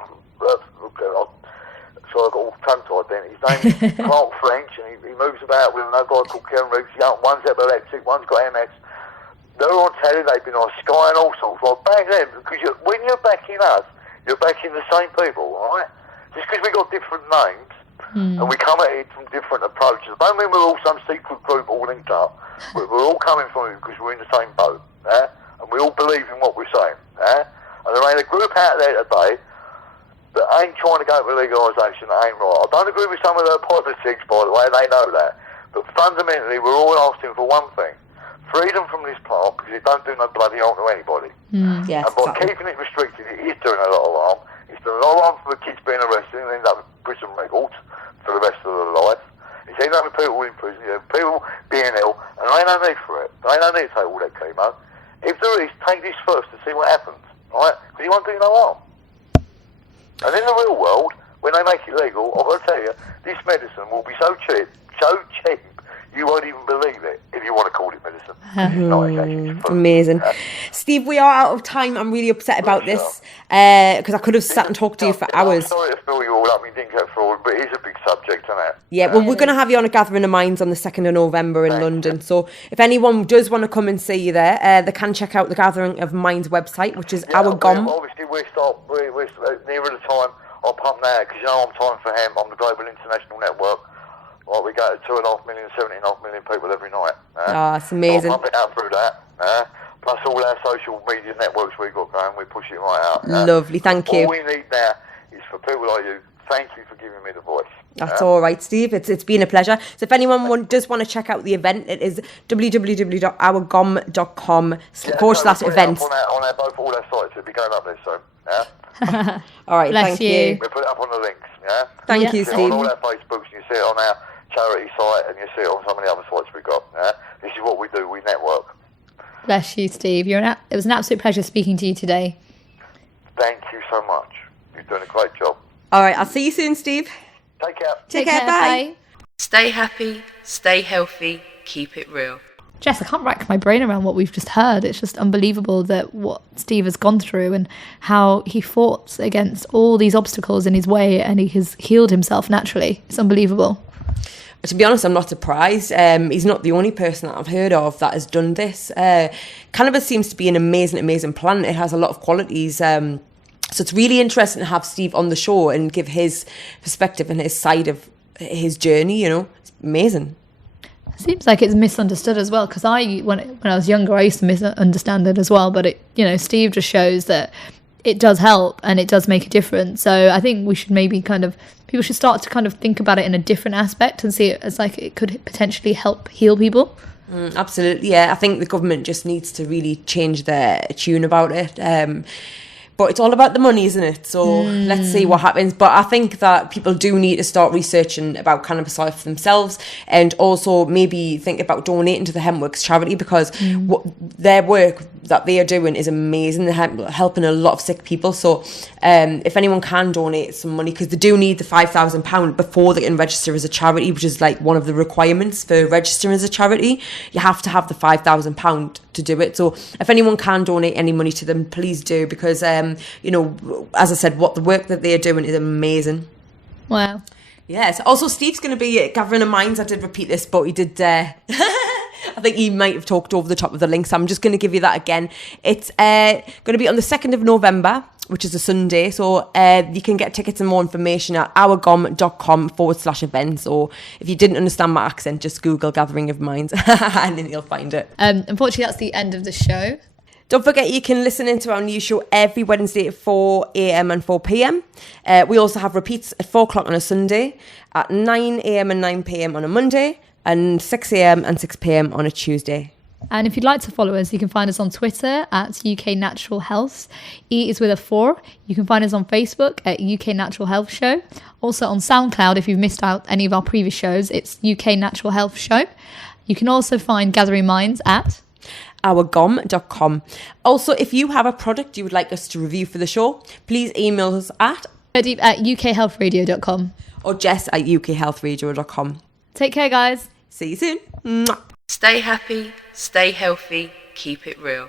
So I got all tongue-tied then. His name is Clark French, and he moves about with another guy called Kevin Reeves. One's epileptic, one's got MS. They're on telly, they've been on Sky and all sorts. Well, back then, because when you're backing us, you're backing the same people, all right? Just because we got different names, and we come at it from different approaches. Don't mean we're all some secret group all linked up. We're all coming from it because we're in the same boat, and we all believe in what we're saying. And there ain't a group out there today that ain't trying to go for legalisation, that ain't right. I don't agree with some of their politics, by the way, they know that. But fundamentally, we're all asking for one thing. Freedom from this plant, because it don't do no bloody harm to anybody. Yes, and by keeping it restricted, it is doing a lot of harm. It's doing a lot of harm for the kids being arrested and end up with prison records for the rest of their life. It's ending up with people in prison, people being ill, and there ain't no need for it. There ain't no need to take all that chemo. If there is, take this first to see what happens, right? Because it won't do no harm. And in the real world, when they make it legal, I've got to tell you, this medicine will be so cheap, you won't even believe it, if you want to call it medicine. Amazing. Steve, we are out of time. I'm really upset about this, because I could have sat and talked to you for hours. I'm sorry to fill you all up, you didn't go forward, but it is a big subject, isn't it? Yeah, well, we're going to have you on a Gathering of Minds on the 2nd of November in London. So if anyone does want to come and see you there, they can check out the Gathering of Minds website, which is our GOM. Obviously, we're nearer the time. I'll pump now, because I'm time for Hemp. I'm the Global International Network. Well, we go to 2.5 million, 17.5 million people every night. It's amazing. I'll pump it out through that. Plus all our social media networks we've got going, we push it right out. Lovely, thank you. All we need now is for people like you. Thank you for giving me the voice. That's all right, Steve. It's been a pleasure. So if anyone does want to check out the event, it is www.ourgom.com/events. On both all our sites, it'll be going up there soon. All right, Bless thank you. We'll put it up on the links. Thank you, Steve. On all our Facebooks, you see it on our charity site, and you see it on some of the other sites we've got. This is what we do. We network. Bless you, Steve. It was an absolute pleasure speaking to you today. Thank you so much. You're doing a great job. All right, I'll see you soon, Steve. Take care. Take care. Bye. Stay happy, stay healthy, keep it real. Jess, I can't rack my brain around what we've just heard. It's just unbelievable that what Steve has gone through and how he fought against all these obstacles in his way and he has healed himself naturally. It's unbelievable. To be honest, I'm not surprised. He's not the only person that I've heard of that has done this. Cannabis seems to be an amazing plant. It has a lot of qualities. So it's really interesting to have Steve on the show and give his perspective and his side of his journey, you know. It's amazing. Seems like it's misunderstood as well, because when I was younger, I used to misunderstand it as well. But Steve just shows that it does help and it does make a difference. So I think we should maybe people should start to kind of think about it in a different aspect and see it as like it could potentially help heal people. Absolutely, yeah. I think the government just needs to really change their tune about it. But it's all about the money, isn't it? So let's see what happens. But I think that people do need to start researching about cannabis oil for themselves, and also maybe think about donating to the Hempworks charity, because their work that they are doing is amazing. They're helping a lot of sick people. So if anyone can donate some money, because they do need the £5,000 before they can register as a charity, which is like one of the requirements for registering as a charity. You have to have the £5,000 to do it. So if anyone can donate any money to them, please do, because as I said, the work that they are doing is amazing. Wow. Yes. Also, Steve's going to be at Gathering of Minds. I did repeat this, but he did. I think he might have talked over the top of the link, so I'm just going to give you that again. It's going to be on the 2nd of November, which is a Sunday. So you can get tickets and more information at ourgom.com/events. Or if you didn't understand my accent, just Google Gathering of Minds and then you'll find it. Unfortunately, that's the end of the show. Don't forget, you can listen into our new show every Wednesday at 4 a.m. and 4 p.m. We also have repeats at 4 o'clock on a Sunday, at 9 a.m. and 9 p.m. on a Monday, and 6 a.m. and 6 p.m. on a Tuesday. And if you'd like to follow us, you can find us on Twitter at UK Natural Health. E is with a 4. You can find us on Facebook at UK Natural Health Show. Also on SoundCloud, if you've missed out any of our previous shows, it's UK Natural Health Show. You can also find Gathering Minds at ourgom.com. Also, if you have a product you would like us to review for the show, please email us at Pradeep at ukhealthradio.com or Jess at ukhealthradio.com. Take care, guys. See you soon. Mwah. Stay happy, stay healthy, keep it real.